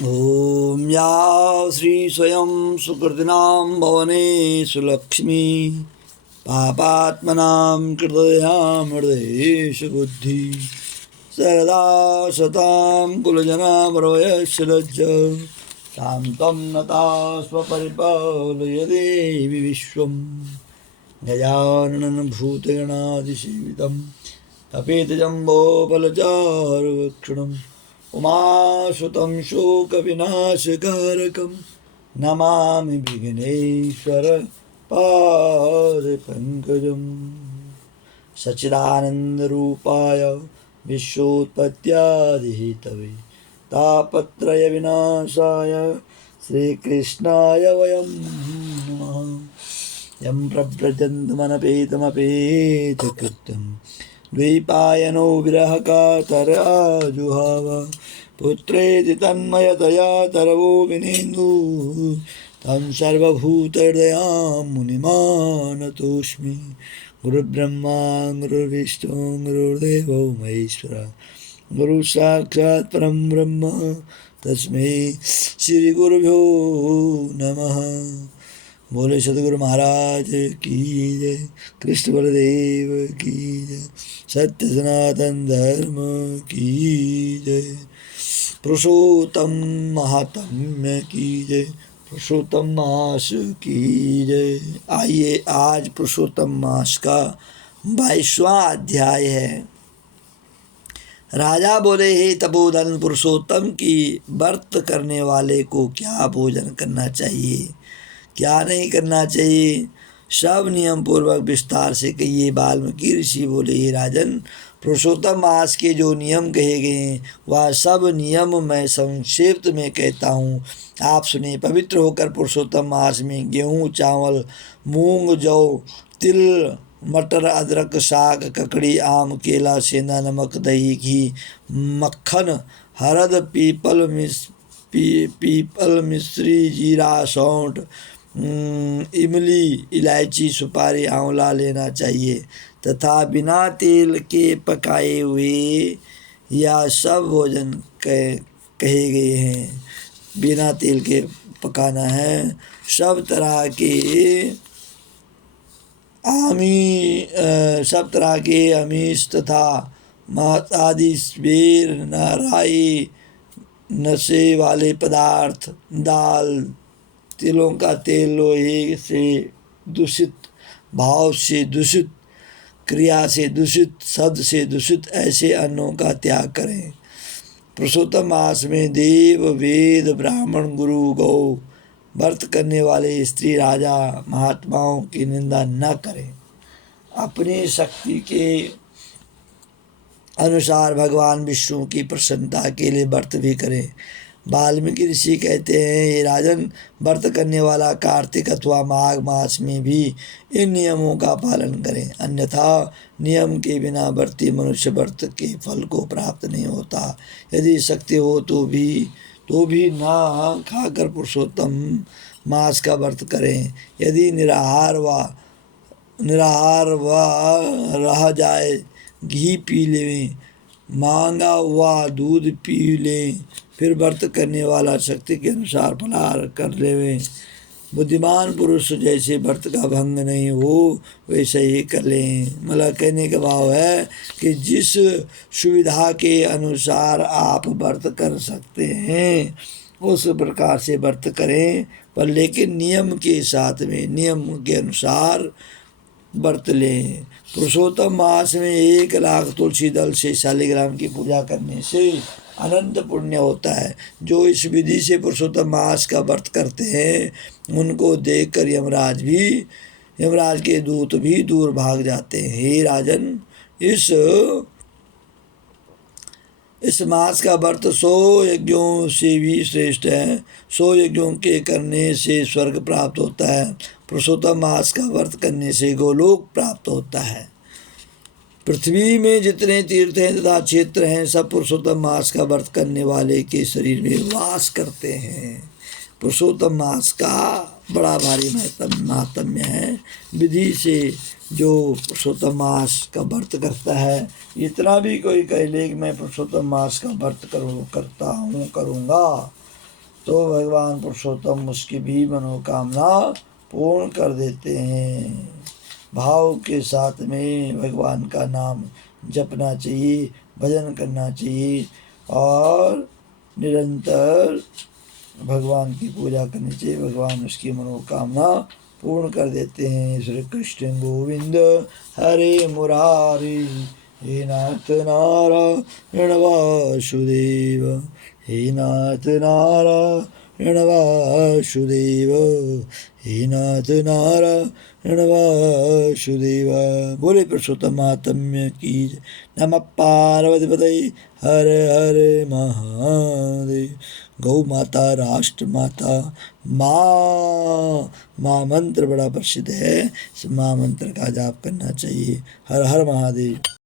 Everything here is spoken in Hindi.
ॐ या श्री स्वयं सुकृतिनां भवनेषु लक्ष्मी पापात्मनां कृतयां हृदयेषु बुद्धि सरदा सतां कुलजनामरवयस्य लज्ज तां त्वं नता स्वपरिपालय देवि विश्वं गजाननं भूतगणादिसेवितं तपेतजम्बोफलचारुभक्षणं उमासुतं शोकविनाशकारकं नमामि विघ्नेश्वर पादपङ्कजं सच्चिदानन्दरूपाय विश्वोत्पत्त्यादिहेतवे तापत्रयविनाशाय श्रीकृष्णाय वयं नमः। यं प्रव्रजन्तमनपेतमपेतकृत्यं द्वैपायनो विरहकातराजुहाव पुत्रेति तन्मयतया तरवो विनेन्दु तं सर्वभूतहृदयां मुनिमानतोऽस्मि। गुरुर्ब्रह्मा गुरुर्विष्णु गुरुर्देवो महेश्वरः गुरुसाक्षात् परं ब्रह्म तस्मै श्रीगुरुभ्यो नमः। बोले सदगुरु महाराज की जय, कृष्ण बलदेव की जय, सत्य सनातन धर्म की जय, पुरुषोत्तम महात्म्य की जय, पुरुषोत्तम मास की जय। आइए आज पुरुषोत्तम मास का 22वां अध्याय है। राजा बोले, हे तपोधन पुरुषोत्तम की व्रत करने वाले को क्या भोजन करना चाहिए, क्या नहीं करना चाहिए, सब नियम पूर्वक विस्तार से कहिए। वाल्मीकि ऋषि बोले, हे राजन, पुरुषोत्तम मास के जो नियम कहे गए हैं वह सब नियम मैं संक्षिप्त में कहता हूँ, आप सुने। पवित्र होकर पुरुषोत्तम मास में गेहूँ, चावल, मूंग, जौ, तिल, मटर, अदरक, साग, ककड़ी, आम, केला, सेंधा, नमक, दही, घी, मक्खन, हरद, पीपल, मिश्री, जीरा, सौंठ, इमली, इलायची, सुपारी, आंवला लेना चाहिए तथा बिना तेल के पकाए हुए या सब भोजन कहे गए हैं। बिना तेल के पकाना है। सब तरह के आमिष तथा मांस आदि बेर, नाराई, नशे वाले पदार्थ, दाल, तिलों का तेल, लोहे से दूषित, भाव से दूषित, क्रिया से दूषित, शब्द से दूषित ऐसे अन्नों का त्याग करें। पुरुषोत्तम मास में देव, वेद, ब्राह्मण, गुरु, गौ, व्रत करने वाले स्त्री, राजा, महात्माओं की निंदा न करें। अपनी शक्ति के अनुसार भगवान विष्णु की प्रसन्नता के लिए व्रत भी करें। वाल्मीकि ऋषि कहते हैं, ये राजन, व्रत करने वाला कार्तिक अथवा माघ मास में भी इन नियमों का पालन करें, अन्यथा नियम के बिना व्रती मनुष्य व्रत के फल को प्राप्त नहीं होता। यदि शक्ति हो तो भी ना खाकर पुरुषोत्तम मास का व्रत करें। यदि निराहार रह जाए, घी पी लें, मांगा हुआ दूध पी लें, फिर व्रत करने वाला शक्ति के अनुसार फलाहार कर लेवें। बुद्धिमान पुरुष जैसे व्रत का भंग नहीं हो वैसे ही कर लें। मतलब कहने का भाव है कि जिस सुविधा के अनुसार आप व्रत कर सकते हैं उस प्रकार से व्रत करें, पर लेकिन नियम के साथ में, नियम के अनुसार व्रत लें। पुरुषोत्तम मास में 1,00,000 तुलसी दल से शालिग्राम की पूजा करने से अनंत पुण्य होता है। जो इस विधि से पुरुषोत्तम मास का व्रत करते हैं उनको देखकर यमराज के दूत भी दूर भाग जाते हैं। हे राजन, इस मास का व्रत 100 यज्ञों से भी श्रेष्ठ है। 100 यज्ञों के करने से स्वर्ग प्राप्त होता है। पुरुषोत्तम मास का व्रत करने से गोलोक प्राप्त होता है। पृथ्वी में जितने तीर्थ हैं तथा क्षेत्र हैं सब पुरुषोत्तम मास का व्रत करने वाले के शरीर में वास करते हैं। पुरुषोत्तम मास का बड़ा भारी महात्म्य है। विधि से जो पुरुषोत्तम मास का व्रत करता है, इतना भी कोई कह ले कि मैं पुरुषोत्तम मास का व्रत करूँगा, तो भगवान पुरुषोत्तम उसकी भी मनोकामना पूर्ण कर देते हैं। भाव के साथ में भगवान का नाम जपना चाहिए, भजन करना चाहिए और निरंतर भगवान की पूजा करनी चाहिए। भगवान उसकी मनोकामना पूर्ण कर देते हैं। श्री कृष्ण गोविंद हरे मुरारी, हे नाथ नारायण वासुदेव, हे नाथ नारायण वासुदेव, हे नाथ नारायण वासुदेव। बोले पुरुषोत्तम महात्म्य की जय। नमः पार्वतीपतये हर हर महादेव। गौ माता, राष्ट्र माता, माँ मंत्र बड़ा प्रसिद्ध है। इस माँ मंत्र का जाप करना चाहिए। हर हर महादेव।